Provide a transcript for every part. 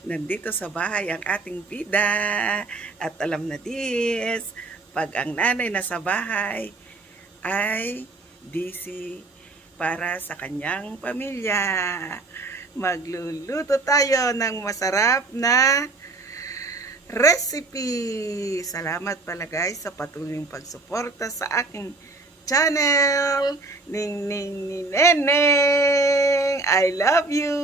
Nandito sa bahay ang ating bida. At alam na dis, pag ang nanay nasa bahay ay busy para sa kanyang pamilya. Magluluto tayo ng masarap na recipe. Salamat pala guys sa patuloy pagsuporta sa aking channel. Ning ning ni Neneng. I love you.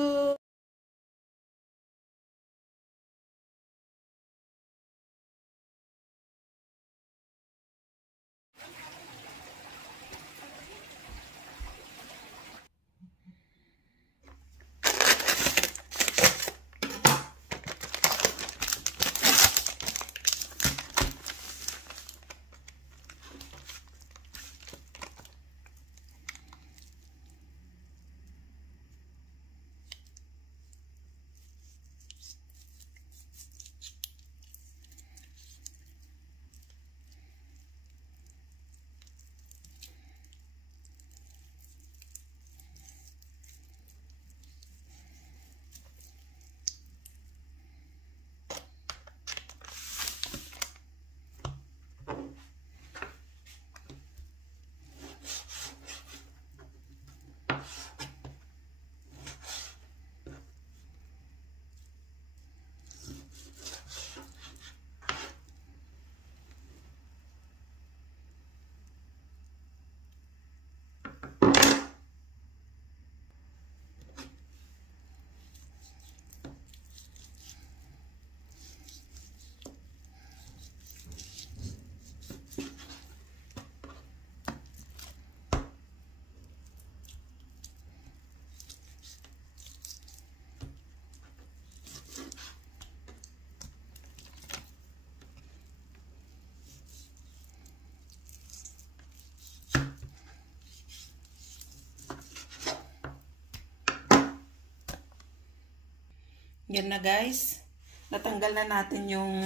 Yan na guys. Natanggal na natin yung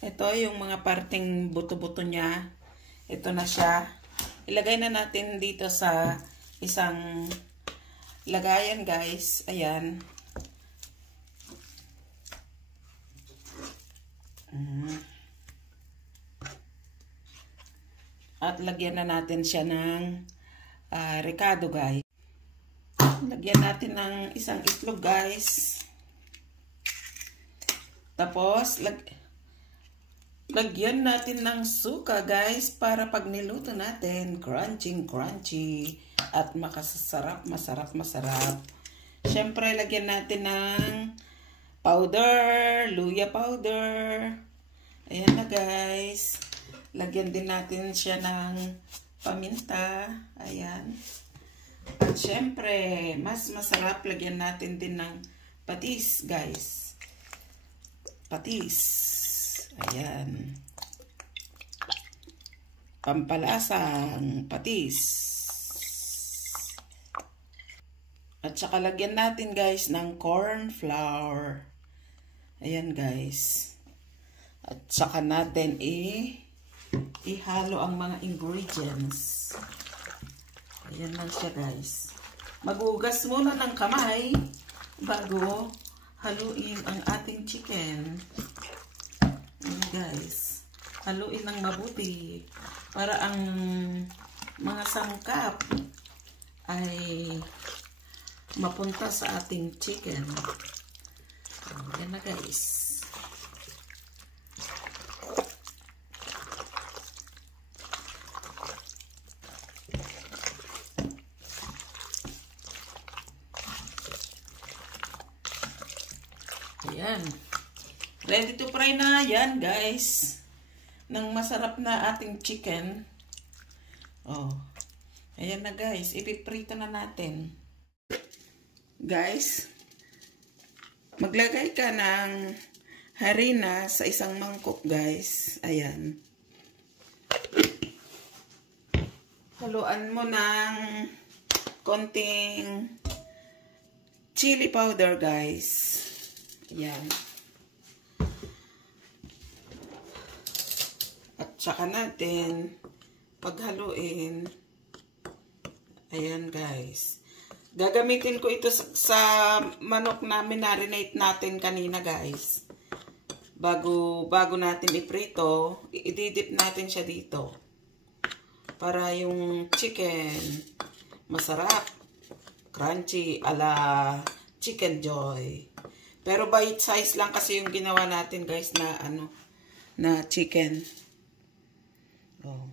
yung mga parting buto-buto niya. Ito na siya. Ilagay na natin dito sa isang lagayan guys. Ayan. At lagyan na natin siya ng recado guys. Lagyan natin ng isang itlog guys. Tapos, lagyan natin ng suka guys para pag niluto natin, crunchy at makasarap, masarap. Siyempre, lagyan natin ng powder, luya powder. Ayan na guys. Lagyan din natin siya ng paminta. Ayan. At siyempre, mas masarap lagyan natin din ng patis guys. Patis. Ayan. Pampalasang patis. At saka lagyan natin guys ng corn flour. Ayan guys. At saka natin ihalo ang mga ingredients. Ayan lang siya guys. Maghugas muna ng kamay bago haluin ang ating chicken. Ayan guys. Haluin ng mabuti para ang mga sangkap ay mapunta sa ating chicken. Ayan na guys. Ayan. Ready to fry na yan, guys. Nang masarap na ating chicken. Oh. Ayan na, guys. Ipiprito na natin. Guys, maglagay ka ng harina sa isang mangkok, guys. Ayan. Haluan mo ng konting chili powder, guys. Ayan. At saka natin paghaluin. Ayan guys. Gagamitin ko ito sa manok na minarinate natin kanina, guys. Bago natin iprito, ididip natin siya dito. Para yung chicken masarap, crunchy, ala Chicken Joy. Pero bite size lang kasi yung ginawa natin, guys, na chicken. Oh.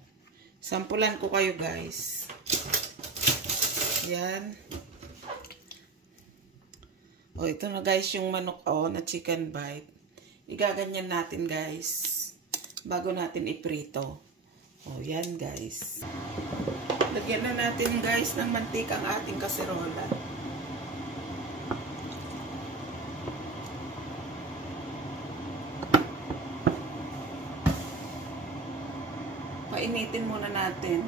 Sampulan ko kayo, guys. Yan. Oh, ito na, guys, yung manok na chicken bite. Igaganyan natin, guys, bago natin iprito. Oh, yan, guys. Lagyan na natin, guys, ng mantika ang ating kaserola. Painitin muna natin.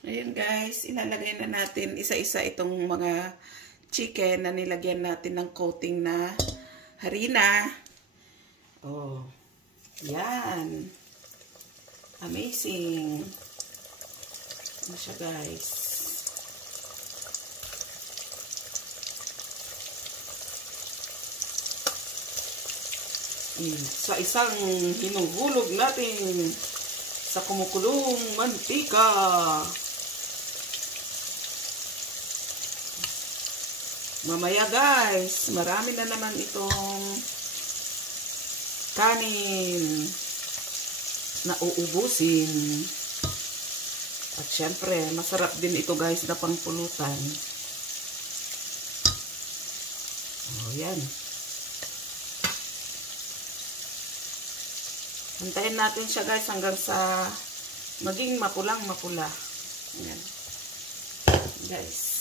Ayan, guys, ilalagay na natin isa-isa itong mga chicken na nilagyan natin ng coating na harina. Oh, yan. Amazing. Ano siya, guys? Sa isang hinuhulog natin sa kumukulong mantika. Mamaya, guys, marami na naman itong kanin na uubusin. At syempre, masarap din ito, guys, na pangpulutan. Oh, yan. Hintayin natin siya, guys, hanggang sa maging mapulang-mapula. Yan. Guys.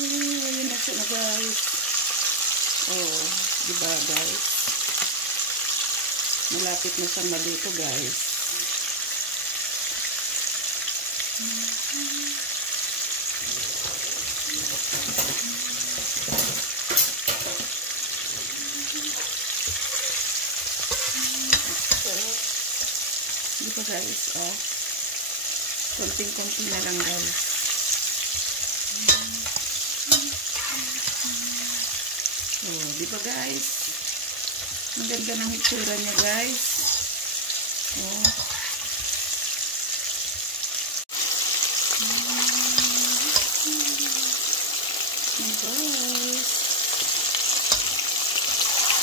Ayun na siya na, guys. Oh, diba, guys? Malapit na siyang malito, guys. Diba, guys? Oh, konting-konting na lang, guys. Oh, di ba, guys? Ang ganda ng hitsura niya, guys. Oh. Guys.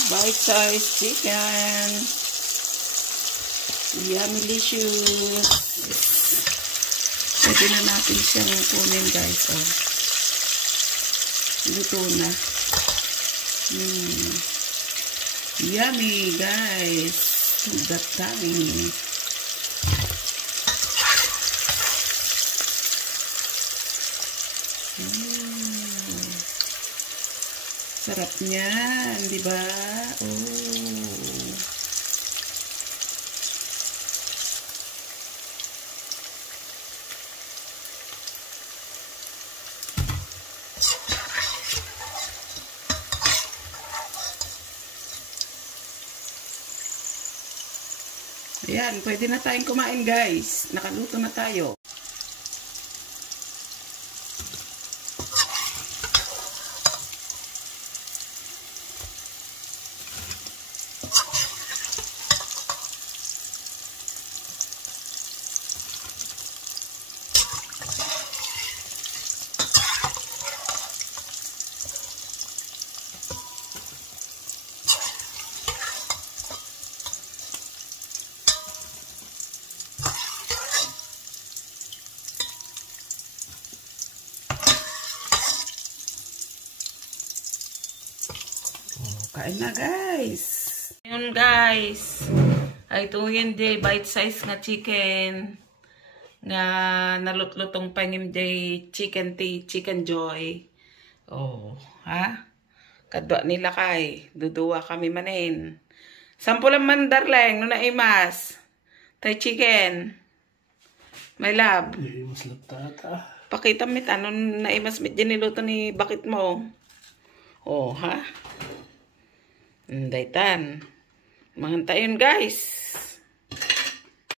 Bite-sized chicken. Yummy-licious. Pwede na natin siyang kunin, guys. Oh. Luto na. Yummy, guys. That time. Sarap niyan, di ba? Oh. Ayan, pwede na tayong kumain, guys. Nakaluto na tayo. Kain na guys. Yun guys. Ay ito yun day bite size nga chicken. Nga nalutlutong pangim day chicken tea, chicken joy. Oh, ha? Kadwa nila kay. Duduwa kami manin. Sampulang mandarleng no na imas. Tay chicken. My love. Imas tata. Pakita mit ano na imas mit din niluto ni bakit mo. Oh, ha? Daytan. Mangantayon guys.